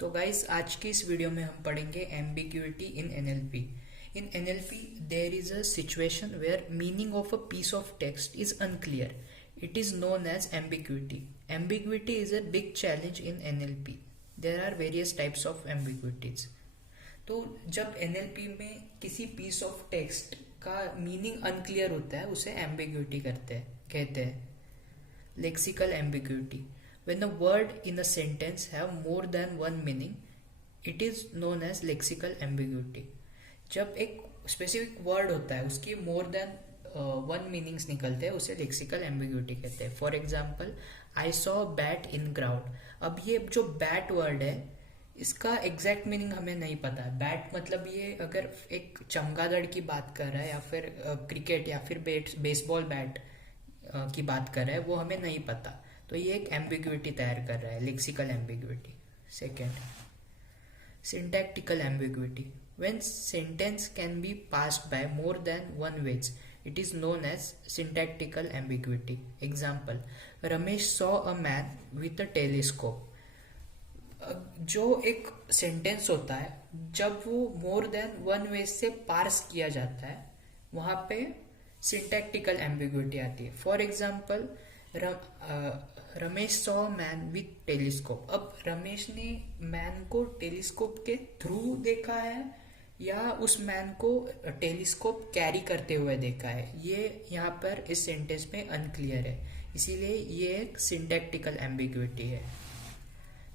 तो गाइस आज की इस वीडियो में हम पढ़ेंगे ambiguity in NLP. In NLP there is a situation where meaning of a piece of text is unclear. It is known as ambiguity. Ambiguity is a big challenge in NLP. There are various types of ambiguities. तो जब NLP में किसी piece of text का meaning unclear होता है उसे ambiguity कहते हैं. Lexical ambiguity. When a word in a sentence have more than one meaning, it is known as lexical ambiguity. जब एक स्पेसिफिक वर्ड होता है उसकी मोर देन वन मीनिंग्स निकलते हैं उसे लेक्सिकल एम्बिग्यूटी कहते हैं. For example, I saw bat in ground. अब ये जो बैट वर्ड है इसका एग्जैक्ट मीनिंग हमें नहीं पता है. बैट मतलब ये अगर एक चमगादड़ की बात कर रहा है या फिर क्रिकेट या फिर बेसबॉल बैट की बात कर रहा है वो हमें नहीं पता. तो ये एक एम्बिग्यूटी तैयार कर रहा है, lexical ambiguity. Second, syntactical ambiguity. When sentence can be passed by more than one ways, it is known as syntactical ambiguity. Example, Ramesh saw a man with a telescope. जो एक सेंटेंस होता है जब वो मोर देन वन वे से parse किया जाता है वहां पे सिंटैक्टिकल एम्बिग्यूटी आती है. For example, Ramesh saw man with telescope. अब रमेश ने मैन को टेलीस्कोप के थ्रू देखा है या उस मैन को टेलीस्कोप कैरी करते हुए देखा है, ये यहाँ पर इस सेंटेंस में अनक्लियर है, इसीलिए ये एक सिंटैक्टिकल एम्बिग्यूटी है.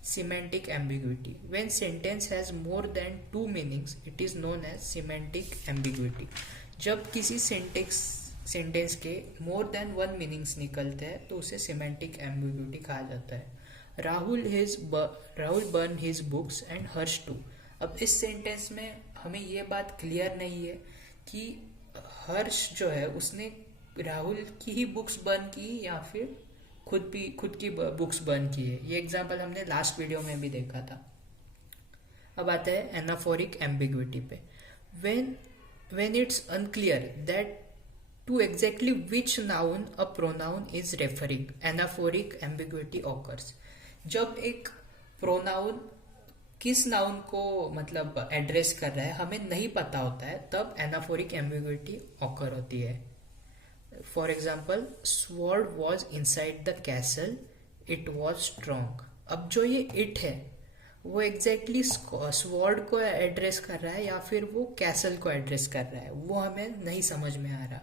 Semantic ambiguity. When sentence has more than two meanings it is known as semantic ambiguity. जब किसी सेंटेंस के मोर देन वन मीनिंग्स निकलते हैं तो उसे सिमेंटिक एम्बिग्यूटी कहा जाता है. Rahul burn his books and Harsh too. अब इस सेंटेंस में हमें ये बात क्लियर नहीं है कि हर्ष जो है उसने राहुल की ही बुक्स बर्न की या फिर खुद की बुक्स बर्न की है. ये एग्जाम्पल हमने लास्ट वीडियो में भी देखा था. अब आता है एनाफोरिक एम्बिग्यूटी पे. when it's unclear that to exactly which noun a pronoun is referring, anaphoric ambiguity occurs. जब एक प्रोनाउन किस नाउन को मतलब एड्रेस कर रहा है हमें नहीं पता होता है तब एनाफोरिक एम्बिग्यूटी ऑकर होती है. For example, sword was inside the castle, it was strong. अब जो ये इट है वो एग्जैक्टली स्वॉर्ड को एड्रेस कर रहा है या फिर वो कैसल को एड्रेस कर रहा है वो हमें नहीं समझ में आ रहा.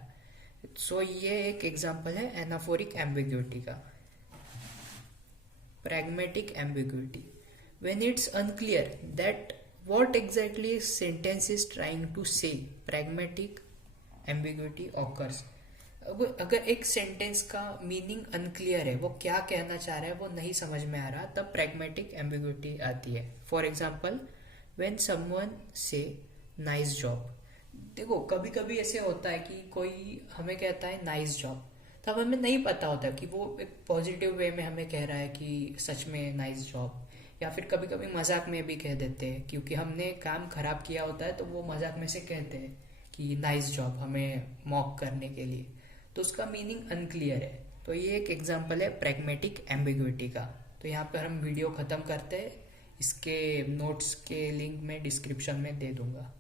सो ये एक एग्जाम्पल है एनाफोरिक एम्बिग्यूटी का. Pragmatic ambiguity. When it's unclear that what exactly sentence is trying to say, pragmatic ambiguity occurs. अगर एक सेंटेंस का मीनिंग अनक्लियर है, वो क्या कहना चाह रहा है वो नहीं समझ में आ रहा, तब प्रैग्मेटिक एम्बिग्यूटी आती है. फॉर एग्जाम्पल, व्हेन समवन से नाइस जॉब. देखो कभी कभी ऐसे होता है कि कोई हमें कहता है नाइस जॉब, तब हमें नहीं पता होता कि वो एक पॉजिटिव वे में हमें कह रहा है कि सच में नाइस जॉब, या फिर कभी कभी मजाक में भी कह देते हैं क्योंकि हमने काम खराब किया होता है तो वो मजाक में से कहते हैं कि नाइस जॉब हमें मॉक करने के लिए, तो उसका मीनिंग अनक्लियर है. तो ये एक एग्जांपल है प्रैग्मेटिक एम्बिग्यूटी का. तो यहाँ पर हम वीडियो ख़त्म करते हैं. इसके नोट्स के लिंक मैं डिस्क्रिप्शन में दे दूंगा.